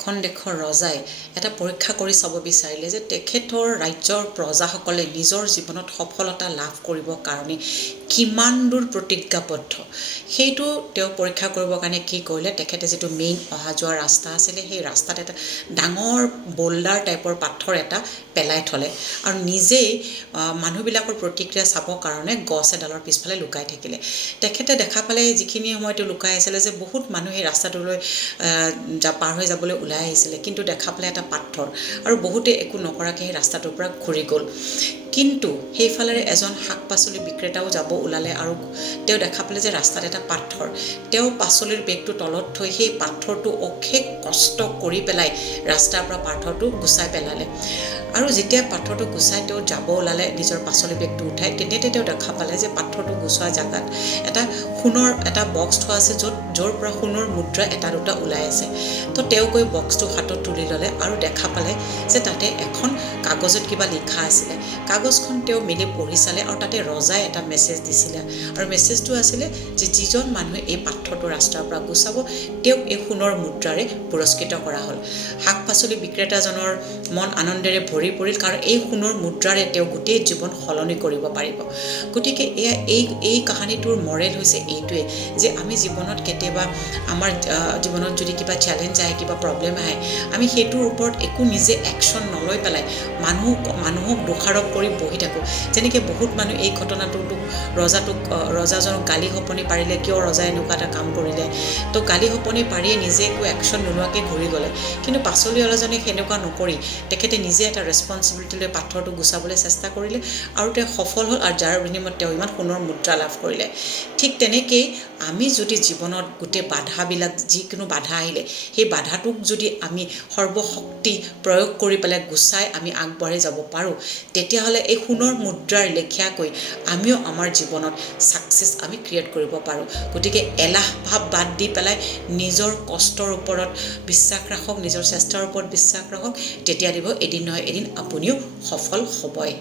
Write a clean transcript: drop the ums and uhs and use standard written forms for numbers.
এখন দেশৰ ৰজাই এটা পৰীক্ষা কৰি চাব বিচাৰিলে যে তেখেতৰ ৰাজ্যৰ প্ৰজাসকলে নিজৰ জীৱনত সফলতা লাভ কৰিবৰ কাৰণে কিমান দূৰ প্ৰতিজ্ঞাবদ্ধ সেইটো তেওঁ পৰীক্ষা কৰিবৰ কাৰণে কি কৰিলে তেখেতে যিটো মেইন অহা যোৱা ৰাস্তা আছিলে সেই ৰাস্তাত এটা ডাঙৰ বোল্ডাৰ টাইপৰ পাথৰ এটা পেলাই থলে আৰু নিজেই মানুহবিলাকৰ প্ৰতিক্ৰিয়া চাবৰ কাৰণে গছ এডালৰ পিছফালে লুকাই থাকিলে তেখেতে দেখা পালে যিখিনি সময়তে লুকাই আছিলে যে বহুত মানুহ এই ৰাস্তাটোলৈ পাৰ হৈ যাবলৈ ওলাই আহিছিলে কিন্তু দেখা পালে এটা পাথৰ আৰু বহুতে একো নকৰাকৈ সেই ৰাস্তাটোৰ পৰা ঘূৰি গ'ল কিন্তু সেইফালেৰে এজন শাক পাচলি বিক্ৰেতাও যাব ওলালে আৰু তেওঁ দেখা পালে যে ৰাস্তাত এটা পাথৰ তেওঁ পাচলিৰ বেগটো তলত থৈ সেই পাথৰটো অশেষ কষ্ট কৰি পেলাই ৰাস্তাৰ পৰা পাথৰটো গুচাই পেলালে আৰু যেতিয়া পাথৰটো গুচাই তেওঁ যাব ওলালে নিজৰ পাচলি বেগটো উঠাই তেনেতে তেওঁ দেখা পালে যে পাথৰটো গুচোৱা জাগাত এটা সোণৰ এটা বক্স থোৱা আছে য'ৰ পৰা সোণৰ মুদ্ৰা এটা দুটা ওলাই আছে তো তেওঁ গৈ বক্সটো হাতত তুলি ল'লে আৰু দেখা পালে যে তাতে এখন কাগজত কিবা লিখা আছিলে কাগজখন তেওঁ মিলি পঢ়ি চালে আৰু তাতে ৰজাই এটা মেছেজ দিছিলে আৰু মেছেজটো আছিলে যে যিজন মানুহে এই পাথৰটো ৰাস্তাৰ পৰা গুচাব তেওঁক এই সোণৰ মুদ্ৰাৰে পুৰস্কৃত কৰা হ'ল শাক পাচলি বিক্ৰেতাজনৰ মন আনন্দেৰে ভৰি পৰিল কাৰণ এই সোণৰ মুদ্ৰাৰে তেওঁ গোটেই জীৱন সলনি কৰিব পাৰিব গতিকে এই কাহিনীটোৰ মৰেল হৈছে এইটোৱে যে আমি জীৱনত কেতিয়াবা আমাৰ জীৱনত যদি কিবা চেলেঞ্জ আহে কিবা প্ৰব্লেম আহে আমি সেইটোৰ ওপৰত একো নিজে একশ্যন নলৈ পেলাই মানুহক দোষাৰোপ কৰি বহি থাকোঁ যেনেকৈ বহুত মানুহ এই ঘটনাটোক ৰজাজনক গালি সপনি পাৰিলে কিয় ৰজাই এনেকুৱা এটা কাম কৰিলে তো গালি সপনি পাৰিয়ে নিজে একো একশ্যন নোলোৱাকৈ ঘূৰি গ'লে কিন্তু পাচলিৱালাজনে সেনেকুৱা নকৰি তেখেতে নিজে এটা ৰেছপনচিবিলিটি লৈ পাথৰটো গুচাবলৈ চেষ্টা কৰিলে আৰু তেওঁ সফল হ'ল আৰু যাৰ বিনিময়ত তেওঁ ইমান সোণৰ মুদ্ৰা লাভ কৰিলে ঠিক তেনেকেই আমি যদি জীৱনত গোটেই বাধাবিলাক যিকোনো বাধা আহিলে সেই বাধাটোক যদি আমি সৰ্বশক্তি প্ৰয়োগ কৰি পেলাই গুচাই আমি আগবাঢ়ি যাব পাৰোঁ তেতিয়াহ'লে এই সোণৰ মুদ্ৰাৰ লেখীয়াকৈ আমিও আমাৰ জীৱনত ছাকচেছ আমি ক্ৰিয়েট কৰিব পাৰোঁ গতিকে এলাহ ভাৱ বাদ দি পেলাই নিজৰ কষ্টৰ ওপৰত বিশ্বাস ৰাখক নিজৰ চেষ্টাৰ ওপৰত বিশ্বাস ৰাখক তেতিয়া দিব এদিন নহয় এদিন আপুনিও সফল হ'বই